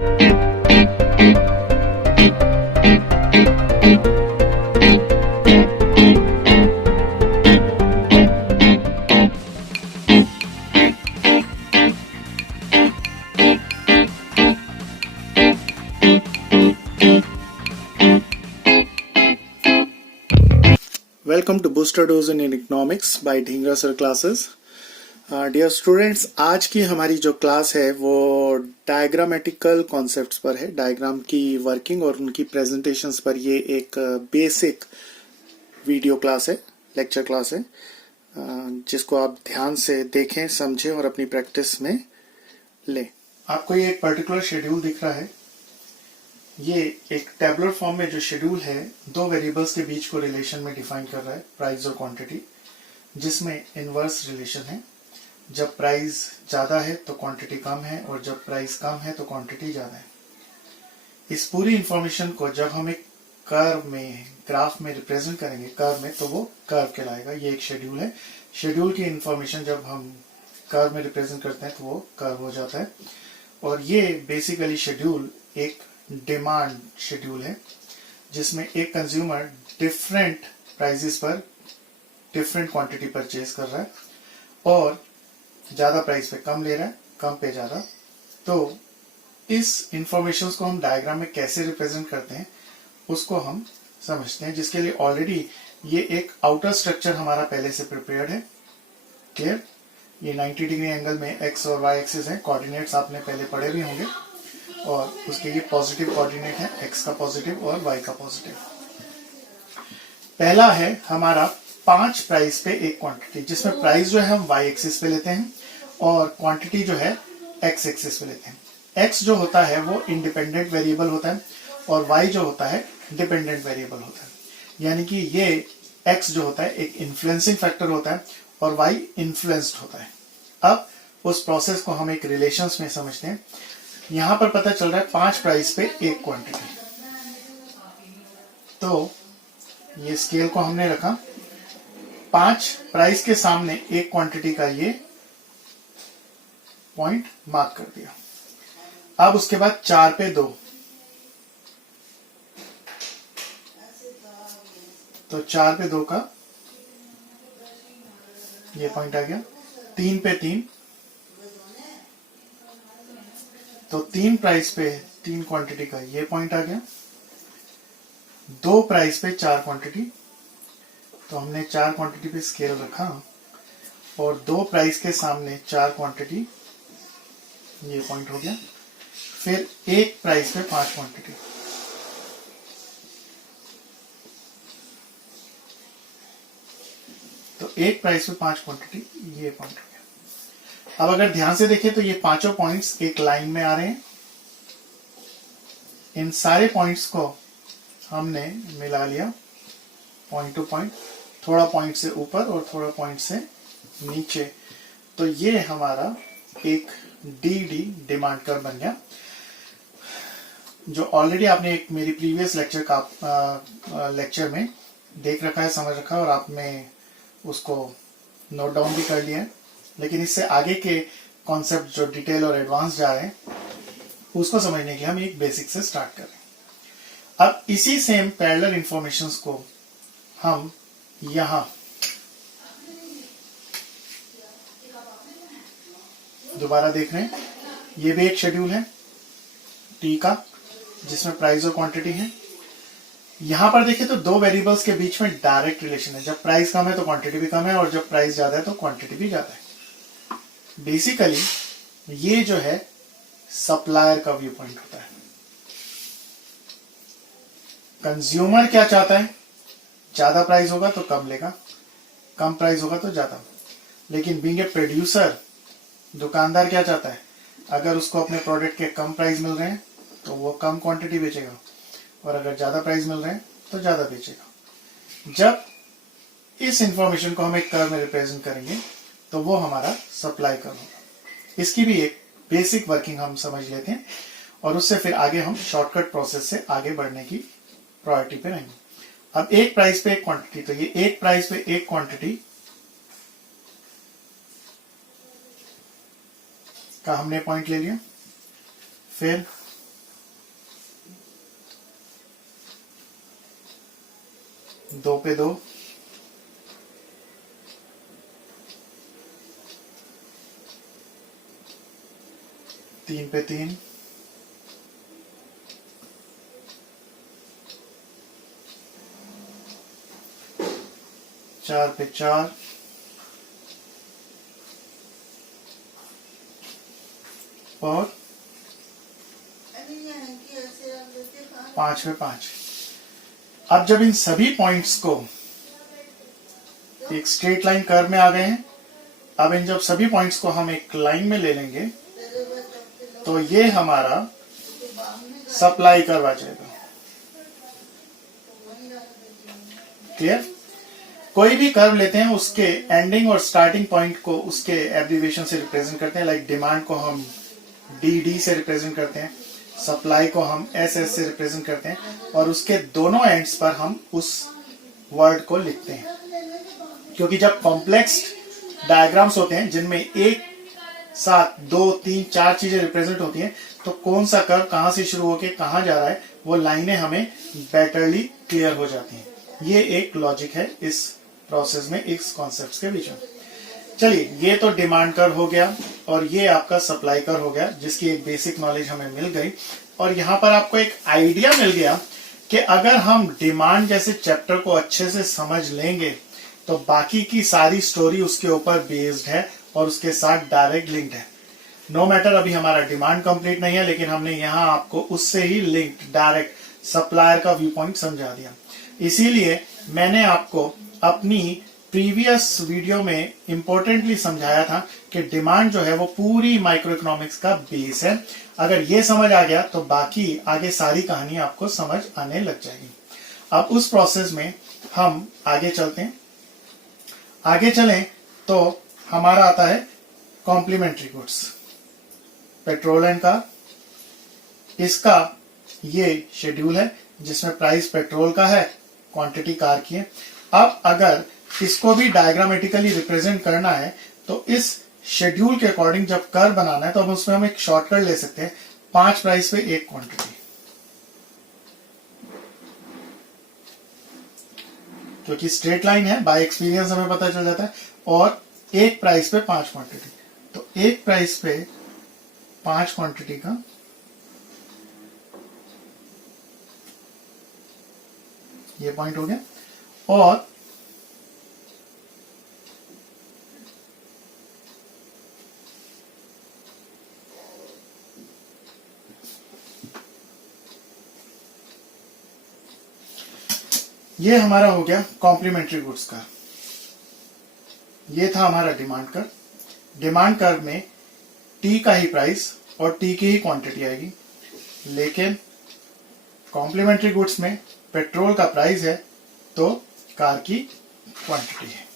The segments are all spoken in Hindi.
Welcome to Booster Dose in Economics by Dhingra sir classes. Dear students, आज की हमारी जो क्लास है वो डायग्रामेटिकल कॉन्सेप्ट्स पर है, डायग्राम की वर्किंग और उनकी प्रेजेंटेशंस पर। ये एक बेसिक वीडियो क्लास है, लेक्चर क्लास है, जिसको आप ध्यान से देखें, समझें और अपनी प्रैक्टिस में लें। आपको ये एक पर्टिकुलर शेड्यूल दिख रहा है। ये एक टेबुलर फॉर्म में जो शेड्यूल है, दो वेरिएबल्स के बीच को रिलेशन में डिफाइन कर रहा है, प्राइस और क्वांटिटी, जिसमें इनवर्स रिलेशन है। जब प्राइस ज्यादा है तो क्वांटिटी कम है, और जब प्राइस कम है तो क्वांटिटी ज्यादा है। इस पूरी इंफॉर्मेशन को जब हम एक कर्व में, ग्राफ में रिप्रेजेंट करेंगे, कर्व में, तो वो कर्व कहलाएगा। ये एक शेड्यूल है। शेड्यूल की इंफॉर्मेशन जब हम कर्व में रिप्रेजेंट करते हैं तो वो कर्व हो जाता है। और ये बेसिकली शेड्यूल एक डिमांड शेड्यूल है, जिसमें एक कंज्यूमर डिफरेंट प्राइसेस पर डिफरेंट क्वांटिटी परचेज कर रहा है, और ज्यादा प्राइस पे कम ले रहा है, कम पे ज्यादा। तो इस इंफॉर्मेशन को हम डायग्राम में कैसे रिप्रेजेंट करते हैं उसको हम समझते हैं, जिसके लिए ऑलरेडी ये एक आउटर स्ट्रक्चर हमारा पहले से प्रिपेयर्ड है। क्लियर? ये 90 डिग्री एंगल में एक्स और वाई एक्सिस है। कोऑर्डिनेट्स आपने पहले पढ़े भी होंगे, और उसके ये पॉजिटिव कोऑर्डिनेट है, एक्स का पॉजिटिव और वाई का पॉजिटिव। पहला है हमारा 5 प्राइस पे एक क्वांटिटी, जिसमें प्राइस जो है हम वाई एक्सिस पे लेते हैं और क्वांटिटी जो है एक्स एक्सिस पे लेते हैं। एक्स जो होता है वो इंडिपेंडेंट वेरिएबल होता है, और वाई जो होता है डिपेंडेंट वेरिएबल होता है। यानी कि ये एक्स जो होता है एक इन्फ्लुएंसिंग फैक्टर होता है, और वाई इन्फ्लुएंस्ड होता है। अब उस प्रोसेस को हम एक रिलेशंस में समझते हैं। यहां पर पता चल रहा है 5 प्राइस पे एक क्वांटिटी। तो ये स्केल को हमने रखा, 5 प्राइस के सामने एक क्वांटिटी का ये पॉइंट मार्क कर दिया। अब उसके बाद 4 पे 2, तो 4 पे 2 का ये पॉइंट आ गया। 3 पे 3, तो 3 प्राइस पे 3 क्वांटिटी का ये पॉइंट आ गया। 2 प्राइस पे 4 क्वांटिटी, तो हमने 4 क्वांटिटी पे स्केल रखा, और 2 प्राइस के सामने 4 क्वांटिटी, ये पॉइंट हो गया। फिर 1 प्राइस पे 5 क्वांटिटी, तो 1 प्राइस पे 5 क्वांटिटी, ये पॉइंट हो गया। अब अगर ध्यान से देखें तो ये पांचों पॉइंट्स एक लाइन में आ रहे हैं। इन सारे पॉइंट्स को हमने मिला लिया पॉइंट टू पॉइंट, थोड़ा पॉइंट से ऊपर और थोड़ा पॉइंट से नीचे। तो ये हमारा एक डी डिमांड कर्व बन गया, जो ऑलरेडी आपने एक मेरी प्रीवियस लेक्चर में देख रखा है, समझ रखा है, और आपने उसको नोट डाउन भी कर लिया है। लेकिन इससे आगे के कॉन्सेप्ट जो डिटेल और एडवांस जा रहे हैं, उसको समझने के लिए हम एक बेसिक से स्टार्ट करें। अब इसी सेम पैरेलल इंफॉर्मेशंस को हम यहां दोबारा देख रहे हैं। ये भी एक शेड्यूल है टी का, जिसमें प्राइस और क्वांटिटी है। यहां पर देखें तो दो वेरिएबल्स के बीच में डायरेक्ट रिलेशन है। जब प्राइस कम है तो क्वांटिटी भी कम है, और जब प्राइस ज्यादा है तो क्वांटिटी भी ज्यादा है। बेसिकली ये जो है सप्लायर का व्यू पॉइंट होता है। कंज्यूमर क्या चाहता है? ज्यादा प्राइस होगा तो कम लेगा, कम प्राइस होगा तो ज्यादा। लेकिन बीइंग ए प्रोड्यूसर, दुकानदार क्या चाहता है? अगर उसको अपने प्रोडक्ट के कम प्राइस मिल रहे हैं तो वो कम क्वांटिटी बेचेगा, और अगर ज्यादा प्राइस मिल रहे हैं तो ज्यादा बेचेगा। जब इस इंफॉर्मेशन को हम एक कर्व में रिप्रेजेंट करेंगे तो वो हमारा सप्लाई कर्व होगा। इसकी भी एक बेसिक वर्किंग हम समझ लेते हैं, और उससे फिर आगे हम शॉर्टकट प्रोसेस से आगे बढ़ने की प्रायोरिटी पे रहेंगे। अब एक प्राइस पे एक क्वांटिटी, तो ये एक प्राइस पे एक क्वांटिटी का हमने पॉइंट ले लिया। फिर 2 पे 2, 3 पे 3, 4 पे 4, और 5 पे 5। अब जब इन सभी पॉइंट्स को एक स्ट्रेट लाइन कर्व में आ गए हैं, अब इन जब सभी पॉइंट्स को हम एक लाइन में ले लेंगे तो ये हमारा सप्लाई कर्व आ जाएगा। क्लियर? कोई भी कर्व लेते हैं उसके एंडिंग और स्टार्टिंग पॉइंट को उसके एब्रिविएशन से रिप्रेजेंट करते हैं। लाइक डिमांड को हम डी से रिप्रेजेंट करते हैं, सप्लाई को हम एस से रिप्रेजेंट करते हैं, और उसके दोनों एंड्स पर हम उस वर्ड को लिखते हैं। क्योंकि जब कॉम्प्लेक्स डायग्राम्स होते हैं जिनमें एक साथ 2, 3, 4 चीजें रिप्रेजेंट होती हैं, तो कौन सा कर्व कहां से शुरू होकर कहां जा रहा है वो लाइनें हमें बेटरली क्लियर हो जाती हैं। ये एक लॉजिक है इस प्रोसेस में, इस कॉन्सेप्ट्स के बीच में। चलिए, ये तो डिमांड कर्व हो गया और ये आपका सप्लाई कर्व हो गया, जिसकी एक बेसिक नॉलेज हमें मिल गई। और यहाँ पर आपको एक आइडिया मिल गया कि अगर हम डिमांड जैसे चैप्टर को अच्छे से समझ लेंगे तो बाकी की सारी स्टोरी उसके ऊपर बेस्ड है और उसके साथ डायरेक्ट लिंक्ड है। नो मैटर अभी हमारा डिमांड कंप्लीट नहीं है, लेकिन हमने यहाँ आपको उससे ही लिंक्ड डायरेक्ट सप्लायर का व्यू पॉइंट समझा दिया। इसीलिए मैंने आपको अपनी प्रीवियस वीडियो में इंपॉर्टेंटली समझाया था कि डिमांड जो है वो पूरी माइक्रो इकोनॉमिक्स का बेस है। अगर ये समझ आ गया तो बाकी आगे सारी कहानी आपको समझ आने लग जाएगी। अब उस प्रोसेस में हम आगे चलते हैं। आगे चलें तो हमारा आता है complementary goods, petrol and car. इसका ये शेड्यूल है जिसमें प्राइस पेट्रोल का है, क्वांटिटी कार की है। अब अगर इसको भी डायग्रामेटिकली रिप्रेजेंट करना है तो इस शेड्यूल के अकॉर्डिंग जब कर्व बनाना है तो हम उसमें एक शॉर्टकट ले सकते हैं, 5 प्राइस पे 1 क्वांटिटी। क्योंकि स्ट्रेट लाइन है, बाय एक्सपीरियंस हमें पता चल जाता है, और 1 प्राइस पे 5 क्वांटिटी। तो 1 प्राइस पे 5 क्वांटिटी का ये पॉइंट हो गया। और ये हमारा हो गया कॉम्प्लीमेंट्री गुड्स का। ये था हमारा डिमांड कर्व। डिमांड कर्व में टी का ही प्राइस और टी की ही क्वांटिटी आएगी, लेकिन कॉम्प्लीमेंट्री गुड्स में पेट्रोल का प्राइस है तो कार की क्वांटिटी है।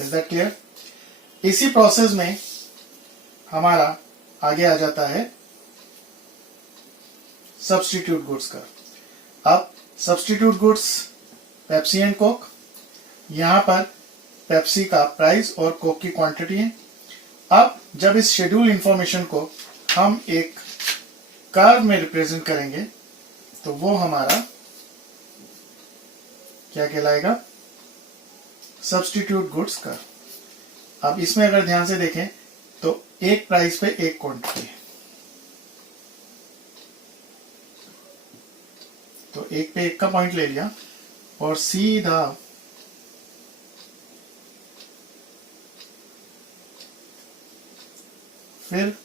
Is that clear? इसी प्रोसेस में हमारा आगे आ जाता है सब्स्टिट्यूट गुड्स का। अब substitute goods Pepsi and Coke, यहां पर पेप्सी का प्राइस और कोक की क्वांटिटी है। अब जब इस शेड्यूल इंफॉर्मेशन को हम एक कर्व में रिप्रेजेंट करेंगे तो वो हमारा क्या कहलाएगा? Substitute goods curve. अब इसमें अगर ध्यान से देखें तो 1 प्राइस पे 1 क्वांटिटी है, तो 1 पे 1 का पॉइंट ले लिया और सीधा फिर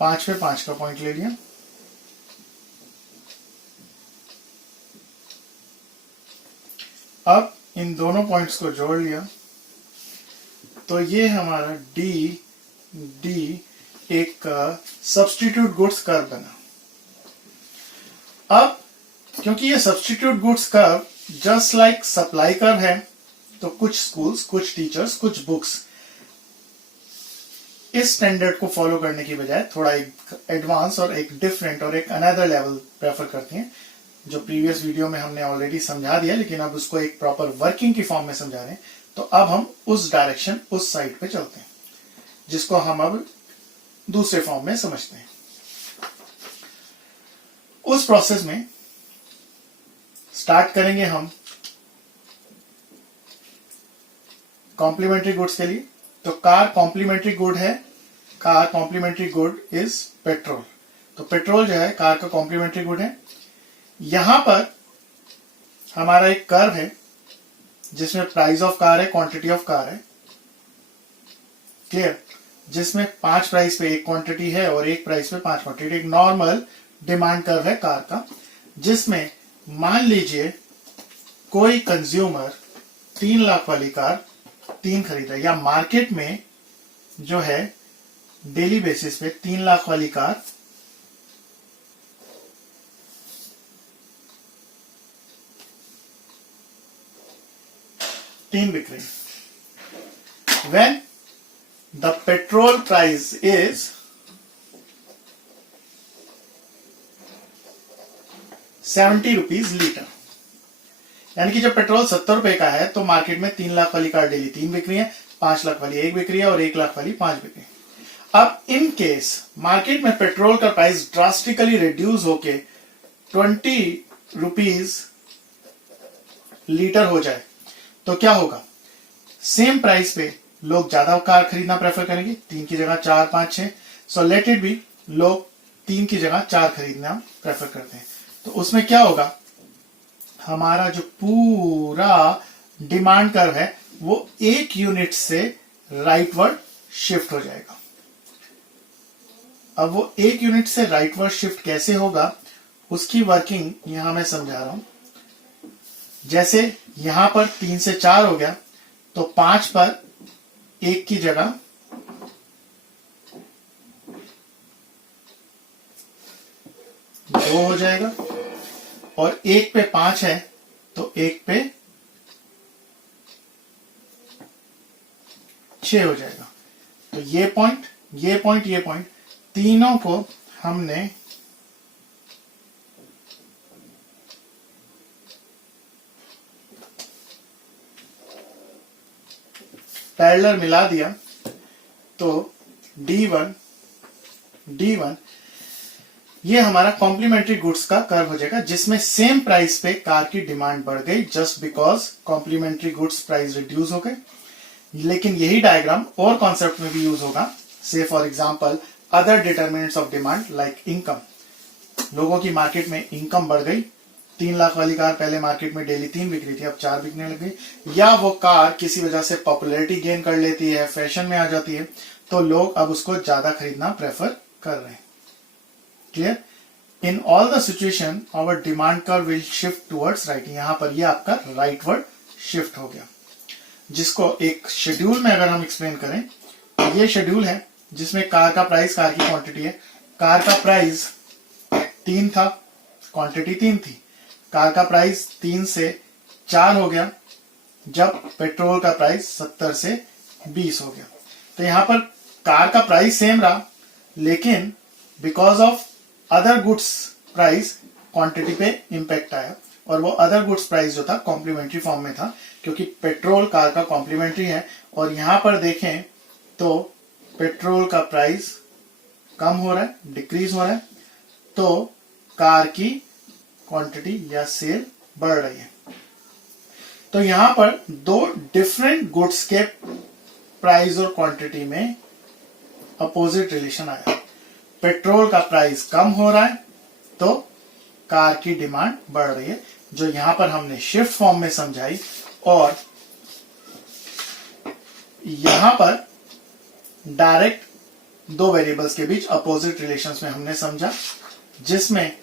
5 पे 5 का पॉइंट ले लिया। अब इन दोनों पॉइंट्स को जोड़ लिया तो ये हमारा डी एक सब्स्टिट्यूट गुड्स कर्व बना। अब क्योंकि ये substitute goods curve just like supply curve है, तो कुछ स्कूल्स, कुछ टीचर्स, कुछ बुक्स इस स्टैंडर्ड को फॉलो करने की बजाय थोड़ा एक एडवांस और एक डिफरेंट और एक अनदर लेवल प्रेफर करती हैं, जो प्रीवियस वीडियो में हमने ऑलरेडी समझा दिया, लेकिन अब उसको एक प्रॉपर वर्किंग की फॉर्म में समझा रहे हैं। तो अब हम उस डायरेक्शन, उस साइड पे चलते हैं, जिसको हम अब दूसरे फॉर्म में समझते हैं। उस प्रोसेस में स्टार्ट करेंगे हम कॉम्प्लीमेंट्री गुड्स के लिए, तो कार कॉम्प्लीमेंट्री गुड है, car complementary good is petrol. तो पेट्रोल जो है कार का कॉम्प्लीमेंट्री गुड है। यहां पर हमारा एक कर्व है जिसमें प्राइस ऑफ कार है, क्वांटिटी ऑफ कार है, क्लियर, जिसमें 5 प्राइस पे एक क्वांटिटी है और एक प्राइस पे 5 क्वांटिटी। एक नॉर्मल डिमांड कर्व है कार का, जिसमें मान लीजिए कोई कंज्यूमर 3 लाख वाली कार 3 खरीद रहा है, या मार्केट में जो है डेली बेसिस पे 3 लाख वाली कार 3 बिक रही है। When the petrol price is 70 rupees litre, यानी कि जब पेट्रोल 70 रुपए का है तो मार्केट में 3 लाख वाली कार डेली 3 बिक रही है, 5 लाख वाली 1 बिक रही है और 1 लाख वाली 5 बिक रही है। अब इन केस मार्केट में पेट्रोल का प्राइस ड्रास्टिकली रिड्यूस होके 20 रुपीज लीटर हो जाए तो क्या होगा? सेम प्राइस पे लोग ज्यादा कार खरीदना प्रेफर करेंगे, 3 की जगह 4, 5, 6। सो लेट इट बी, लोग 3 की जगह 4 खरीदना प्रेफर करते हैं। तो उसमें क्या होगा? हमारा जो पूरा डिमांड कर्व है वो 1 यूनिट से राइटवर्ड शिफ्ट हो जाएगा। अब वो 1 यूनिट से राइटवर्ड शिफ्ट कैसे होगा उसकी वर्किंग यहां मैं समझा रहा हूं। जैसे यहां पर 3 से 4 हो गया तो 5 पर 1 की जगह 2 हो जाएगा, और 1 पे 5 है तो 1 पे 6 हो जाएगा। तो ये पॉइंट, ये पॉइंट, ये पॉइंट, तीनों को हमने पैरेलल मिला दिया तो D1 ये हमारा कॉम्प्लीमेंट्री गुड्स का कर्व हो जाएगा, जिसमें सेम प्राइस पे कार की डिमांड बढ़ गई just because complementary goods price reduce हो गए। लेकिन यही डायग्राम और कॉन्सेप्ट में भी यूज होगा। से for example other determinants of demand like income. लोगों की मार्केट में इनकम बढ़ गई, 3 लाख वाली कार पहले मार्केट में डेली 3 बिक रही थी, अब 4 बिकने लग गई, या वो कार किसी वजह से पॉपुलैरिटी गेन कर लेती है, फैशन में आ जाती है, तो लोग अब उसको ज्यादा खरीदना प्रेफर कर रहे हैं। Clear? In all the situation our demand curve will shift towards right. यहां पर ये आपका राइटवर्ड शिफ्ट हो गया, जिसको एक शेड्यूल में अगर हम एक्सप्लेन करें, ये शेड्यूल है जिसमें कार का प्राइस, कार की क्वांटिटी है। कार का प्राइस 3 था, क्वांटिटी 3 थी। कार का प्राइस 3 से 4 हो गया जब पेट्रोल का प्राइस 70 से 20 हो गया। तो यहां पर कार का प्राइस सेम रहा, लेकिन because of other goods price quantity पे इंपैक्ट आया, और वो अदर गुड्स प्राइस जो था कॉम्प्लीमेंट्री फॉर्म में था, क्योंकि पेट्रोल कार का कॉम्प्लीमेंट्री है। और यहां पर देखें तो पेट्रोल का प्राइस कम हो रहा है, डिक्रीज हो रहा है, तो कार की क्वांटिटी या सेल बढ़ रही है। तो यहां पर 2 डिफरेंट गुड्स के प्राइस और क्वांटिटी में अपोजिट रिलेशन आया। पेट्रोल का प्राइस कम हो रहा है तो कार की डिमांड बढ़ रही है, जो यहां पर हमने शिफ्ट फॉर्म में समझाई। और यहां पर डायरेक्ट 2 वेरिएबल्स के बीच अपोजिट रिलेशंस में हमने समझा, जिसमें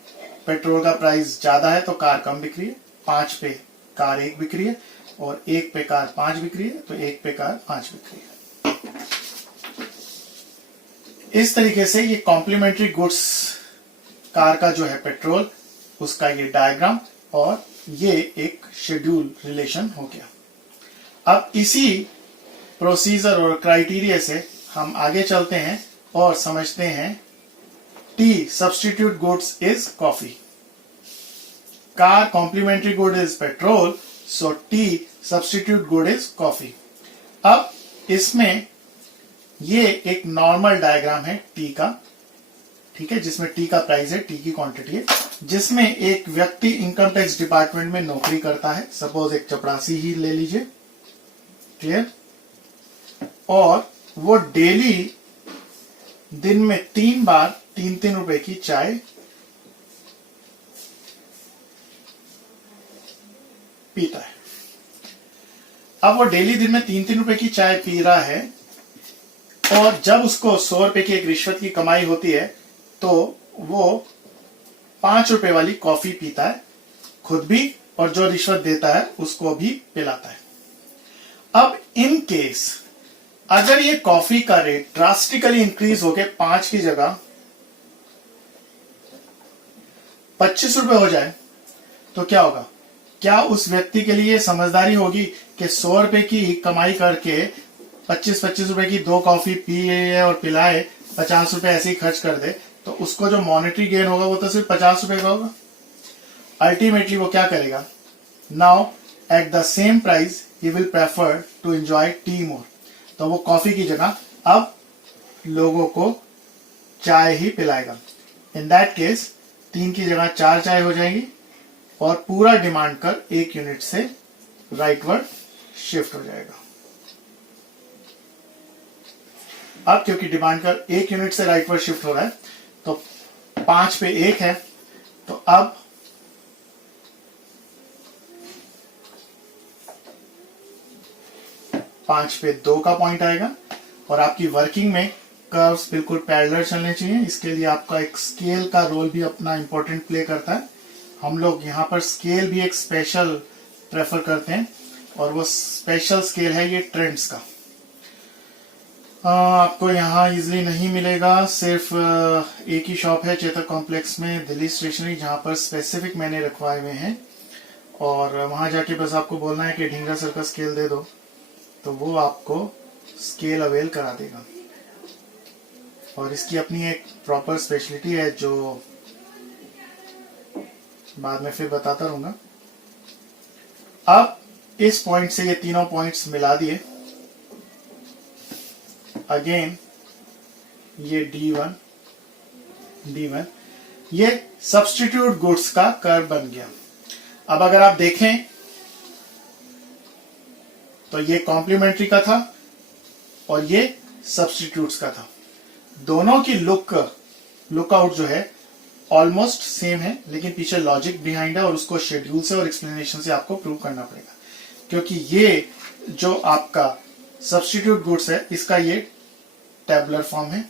पेट्रोल का प्राइस ज्यादा है तो कार कम बिक रही है, 5 पे कार 1 बिक रही है, और 1 पे कार 5 बिक रही है, तो 1 पे कार 5 बिक रही है। इस तरीके से ये कॉम्प्लीमेंट्री गुड्स कार का जो है पेट्रोल, उसका ये डायग्राम और ये एक शेड्यूल रिलेशन हो गया। अब इसी प्रोसीजर और क्राइटेरिया से हम आगे चलते हैं और समझते हैं tea substitute goods is coffee. Car complementary good is petrol, so tea substitute good is coffee. अब इसमें ये एक नॉर्मल डायग्राम है टी का, ठीक है, जिसमें टी का प्राइस है, टी की क्वांटिटी है, जिसमें एक व्यक्ति इनकम टैक्स डिपार्टमेंट में नौकरी करता है। सपोज एक चपरासी ही ले लीजिए, क्लियर। और वो डेली दिन में 3 बार 3-3 रुपए की चाय पीता है। अब वो डेली दिन में 3-3 रुपए की चाय पी रहा है और जब उसको 100 रुपए की एक रिश्वत की कमाई होती है तो वो 5 रुपए वाली कॉफी पीता है, खुद भी और जो रिश्वत देता है उसको भी पिलाता है। अब इन केस अगर ये कॉफी का रेट ड्रास्टिकली इंक्रीज होके 5 की जगह 25 रुपए हो जाए तो क्या होगा? क्या उस व्यक्ति के लिए समझदारी होगी कि 100 रुपए की कमाई करके 25-25 रुपए की 2 कॉफी पिए और पिलाए, 50 रुपए ऐसे ही खर्च कर दे, तो उसको जो मॉनेटरी गेन होगा वो तो सिर्फ 50 रुपए का होगा। अल्टीमेटली वो क्या करेगा? Now at the same price he will prefer to enjoy tea more. तो वो कॉफी की जगह अब लोगों को चाय ही पिलाएगा। इन दैट केस 3 की जगह 4 चाय हो जाएंगी और पूरा डिमांड कर 1 यूनिट से राइटवर्ड शिफ्ट हो जाएगा। अब क्योंकि डिमांड कर 1 यूनिट से राइटवर्ड शिफ्ट हो रहा है तो 5 पे 1 है, तो अब पांच पे 2 का पॉइंट आएगा और आपकी वर्किंग में कर्व्स बिल्कुल पैरेलल चलने चाहिए। इसके लिए आपका एक स्केल का रोल भी अपना इंपॉर्टेंट प्ले करता है। हम लोग यहाँ पर स्केल भी एक स्पेशल प्रेफर करते हैं और वो स्पेशल स्केल है ये ट्रेंड्स का। आपको यहाँ इजिली नहीं मिलेगा, सिर्फ एक ही शॉप है चेतक कॉम्प्लेक्स में, दिल्ली स्टेशनरी, जहाँ पर स्पेसिफिक मैंने रखवाए हुए हैं और वहां जाके बस आपको बोलना है कि ढींगरा सर का स्केल दे दो तो वो आपको स्केल अवेल करा देगा। और इसकी अपनी एक प्रॉपर स्पेशलिटी है जो बाद में फिर बताता रहूंगा। अब इस पॉइंट से ये तीनों पॉइंट्स मिला दिए, अगेन ये D1 ये सब्स्टिट्यूट गुड्स का कर्व बन गया। अब अगर आप देखें तो ये कॉम्प्लीमेंट्री का था और ये सब्स्टिट्यूट्स का था। दोनों की लुकआउट जो है ऑलमोस्ट सेम है, लेकिन पीछे लॉजिक बिहाइंड है और उसको शेड्यूल से और एक्सप्लेनेशन से आपको प्रूव करना पड़ेगा। क्योंकि ये जो आपका सब्स्टिट्यूट गुड्स है इसका ये टेबुलर फॉर्म है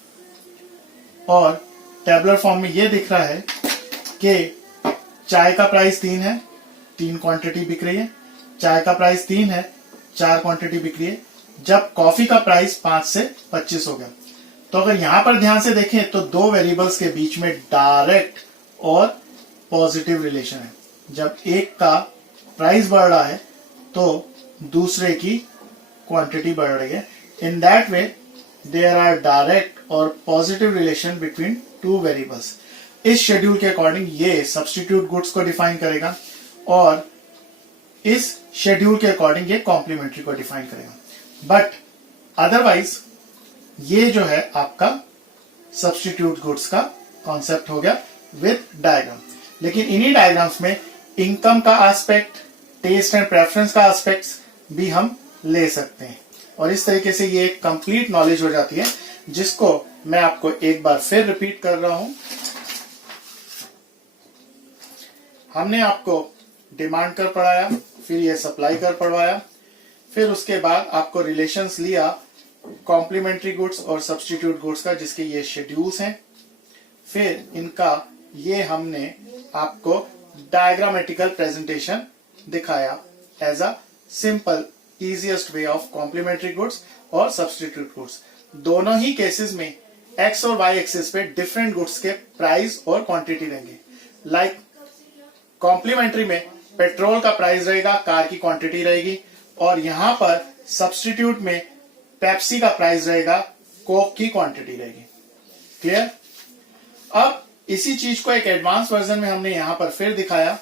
और टेबुलर फॉर्म में ये दिख रहा है कि चाय का प्राइस 3 है, 3 क्वांटिटी बिक रही है। चाय का प्राइस 3 है, 4 क्वांटिटी बिक रही है। जब कॉफी का प्राइस 5 से 25 हो गया तो अगर यहां पर ध्यान से देखें तो 2 वेरिएबल्स के बीच में डायरेक्ट और पॉजिटिव रिलेशन है। जब एक का प्राइस बढ़ रहा है तो दूसरे की क्वांटिटी बढ़ रही है। In that way there are direct और पॉजिटिव रिलेशन बिटवीन 2 वेरिएबल्स। इस शेड्यूल के अकॉर्डिंग ये सब्स्टिट्यूट गुड्स को डिफाइन करेगा और इस शेड्यूल के अकॉर्डिंग ये कॉम्प्लीमेंट्री को डिफाइन करेगा। बट अदरवाइज ये जो है आपका सब्स्टिट्यूट गुड्स का कॉन्सेप्ट हो गया विद डायग्राम। लेकिन इन्हीं डायग्राम्स में इनकम का एस्पेक्ट, टेस्ट एंड प्रेफरेंस का एस्पेक्ट्स भी हम ले सकते हैं और इस तरीके से ये एक कंप्लीट नॉलेज हो जाती है, जिसको मैं आपको एक बार फिर रिपीट कर रहा हूं। हमने आपको डिमांड कर पढ़ाया, फिर ये सप्लाई कर पढ़वाया, फिर उसके बाद आपको रिलेशंस लिया कॉम्प्लीमेंट्री गुड्स और सब्स्टिट्यूट गुड्स का, जिसके ये शेड्यूल्स हैं। फिर इनका ये हमने आपको डायग्रामेटिकल प्रेजेंटेशन दिखाया as a simple easiest way of complementary goods और सब्स्टिट्यूट गुड्स। दोनों ही केसेस में एक्स और वाई एक्सिस पे डिफरेंट गुड्स के प्राइस और क्वांटिटी रहेंगे। लाइक कॉम्प्लीमेंट्री में पेट्रोल का प्राइस रहेगा, कार की क्वांटिटी रहेगी, और यहां पर सब्स्टिट्यूट में पेप्सी का प्राइस रहेगा, कोक की क्वांटिटी रहेगी। क्लियर? अब इसी चीज को एक एडवांस वर्जन में हमने यहां पर फिर दिखाया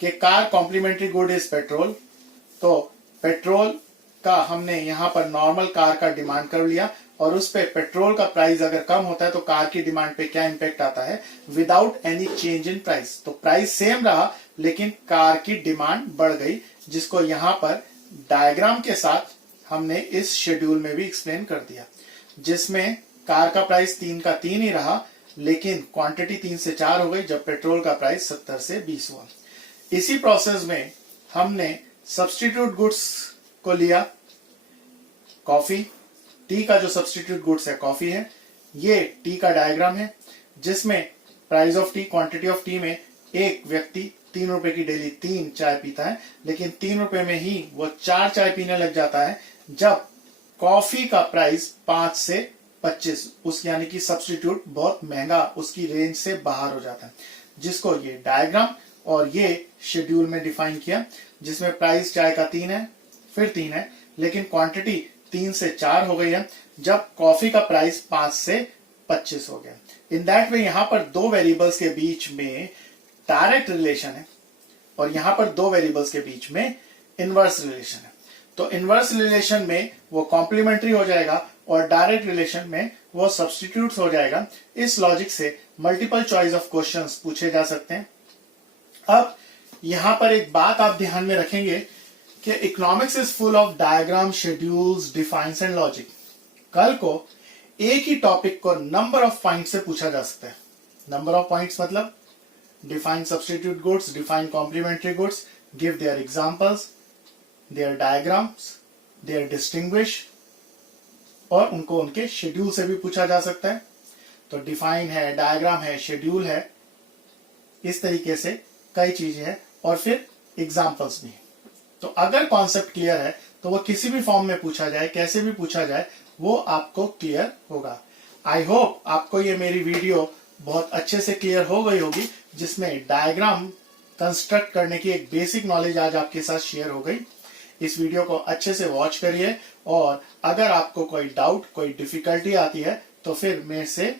कि car complementary good is petrol. तो पेट्रोल का हमने यहां पर नॉर्मल कार का डिमांड कर लिया और उस पे पेट्रोल का प्राइस अगर कम होता है तो कार की डिमांड पे क्या इंपैक्ट आता है without any change in price. तो प्राइस सेम रहा लेकिन कार की डिमांड बढ़ गई, जिसको यहां पर डायग्राम के साथ हमने इस शेड्यूल में भी एक्सप्लेन कर दिया, जिसमें कार का प्राइस 3 का 3 ही रहा, लेकिन क्वांटिटी 3 से 4 हो गई जब पेट्रोल का प्राइस 70 से 20 हुआ। इसी प्रोसेस में हमने सब्स्टिट्यूट गुड्स को लिया, कॉफी, टी का जो सब्स्टिट्यूट गुड्स है कॉफी है। ये टी का डायग्राम है जिसमें price of T, quantity of T में एक व्यक्ति 3 रुपए की डेली 3 चाय पीता है, लेकिन 3 रुपए में ही वो 4 चाय पीने लग जाता है जब कॉफी का प्राइस 5 से 25, उस यानी कि सब्स्टिट्यूट बहुत महंगा, उसकी रेंज से बाहर हो जाता है, जिसको ये डायग्राम और ये शेड्यूल में डिफाइन किया, जिसमें प्राइस चाय का 3 है, फिर 3 है, लेकिन क्वांटिटी 3 से 4 हो गई है जब कॉफी का प्राइस 5 से 25 हो गया। इन दैट वे यहां पर दो वेरिएबल्स के बीच में डायरेक्ट रिलेशन है और यहां पर दो वेरिएबल्स के बीच में इनवर्स रिलेशन है। तो इनवर्स रिलेशन में वो कॉम्प्लीमेंट्री हो जाएगा और डायरेक्ट रिलेशन में वो सब्स्टिट्यूट हो जाएगा। इस लॉजिक से मल्टीपल चॉइस ऑफ क्वेश्चंस पूछे जा सकते हैं। अब यहां पर एक बात आप ध्यान में रखेंगे कि economics is full of diagram, schedules, defines and logic. कल को एक ही टॉपिक को नंबर ऑफ पॉइंट से पूछा जा सकता है। नंबर ऑफ पॉइंट्स मतलब define substitute goods, define complementary goods, give their examples, their diagrams, their distinguish, और उनको उनके शेड्यूल से भी पूछा जा सकता है। तो डिफाइन है, डायग्राम है, शेड्यूल है, इस तरीके से कई चीजें हैं और फिर एग्जांपल्स भी। तो अगर कॉन्सेप्ट क्लियर है तो वो किसी भी फॉर्म में पूछा जाए, कैसे भी पूछा जाए, वो आपको क्लियर होगा। आई होप आपको ये मेरी वीडियो बहुत अच्छे से क्लियर हो गई होगी, जिसमें डायग्राम कंस्ट्रक्ट करने की एक बेसिक नॉलेज आज आपके साथ शेयर हो गई। इस वीडियो को अच्छे से वॉच करिए और अगर आपको कोई डाउट, कोई डिफिकल्टी आती है तो फिर मेरे से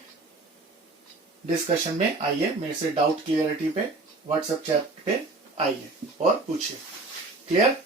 डिस्कशन में आइए, मेरे से डाउट क्लियरिटी पे व्हाट्सएप चैट पे आइए और पूछिए। क्लियर?